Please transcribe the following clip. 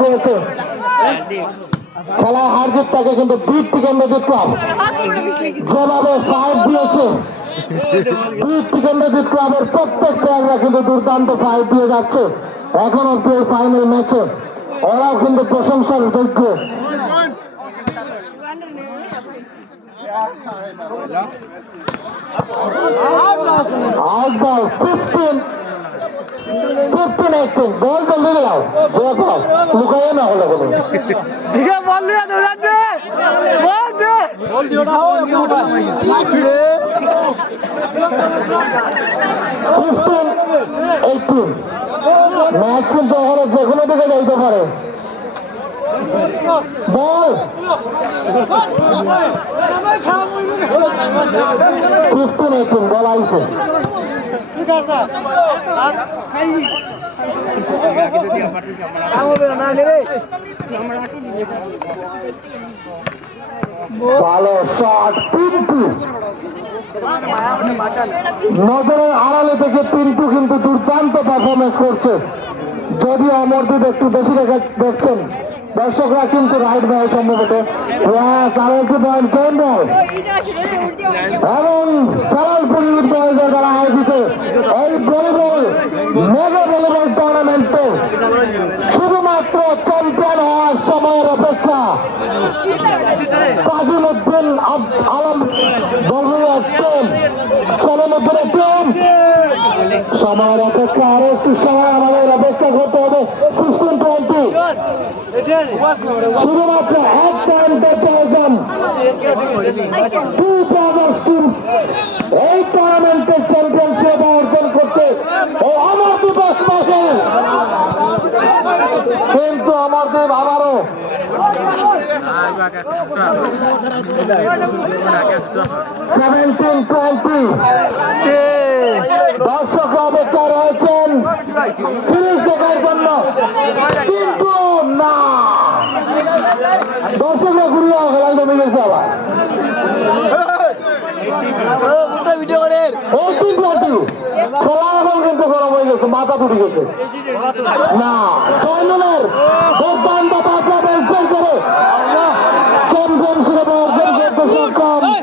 করেছে খেলায় হার জিত তাকে কিন্তু বিট টিকেন্দ্রজিৎ ক্লাব যেভাবে ফাইট দিয়েছে বিট টিকেন্দ্রজিৎ ক্লাবের প্রত্যেক প্লেয়াররা কিন্তু দুর্দান্ত ফাইট দিয়ে যাচ্ছে এখন অব্দি এই ফাইনাল ম্যাচে ওরাও কিন্তু প্রশংসার যোগ্য। আউট বল 15-18 বল জলদি লাও লুকাইয়ে না হলো কোনো বল দিয়ে দৌড়ান দে বল দে বল দিও না ও 15-18 ম্যাচ কিন্তু ওখানে যে কোনো দিকে যাইতে পারে বল 15-18 বল আইছে ভালো শট পিন্টু নজরের আড়ালে থেকে পিন্টু কিন্তু দুর্দান্ত পারফরমেন্স করছে যদিও অমরদীপ একটু বেশি দেখছেন দর্শকরা কিন্তু রাইট বল সম্ভবত আরো একটি পয়েন্ট কেন বল এবং চালালপুরি বয়েজের দ্বারা আয়োজিত এই ভলিবল মেগা ভলিবল টুর্নামেন্টে শুধুমাত্র চ্যাম্পিয়ন হওয়ার সময়ের অপেক্ষা কাজিমউদ্দিন আলম বলরিয়া টিম সলিমউদ্দিনের টিম সময়ের অপেক্ষা আরো একটু সময় আমাদের অপেক্ষা করতে হবে 16-20 শুধুমাত্র এক পয়েন্টের প্রয়োজন এই টুর্নামেন্টের চ্যাম্পিয়নশিপ অর্জন করতে অমরদীপ আসছে কিন্তু অমরদীপ আবারও দর্শকরা অপেক্ষা রয়েছেন ফিনিশ দেখার জন্য কিন্তু না দর্শকরা ঘুরিয়ে খেলা জমে গেছে আবার খেলা এখন কিন্তু গরম হয়ে গেছে মাথা তুলে গেছে না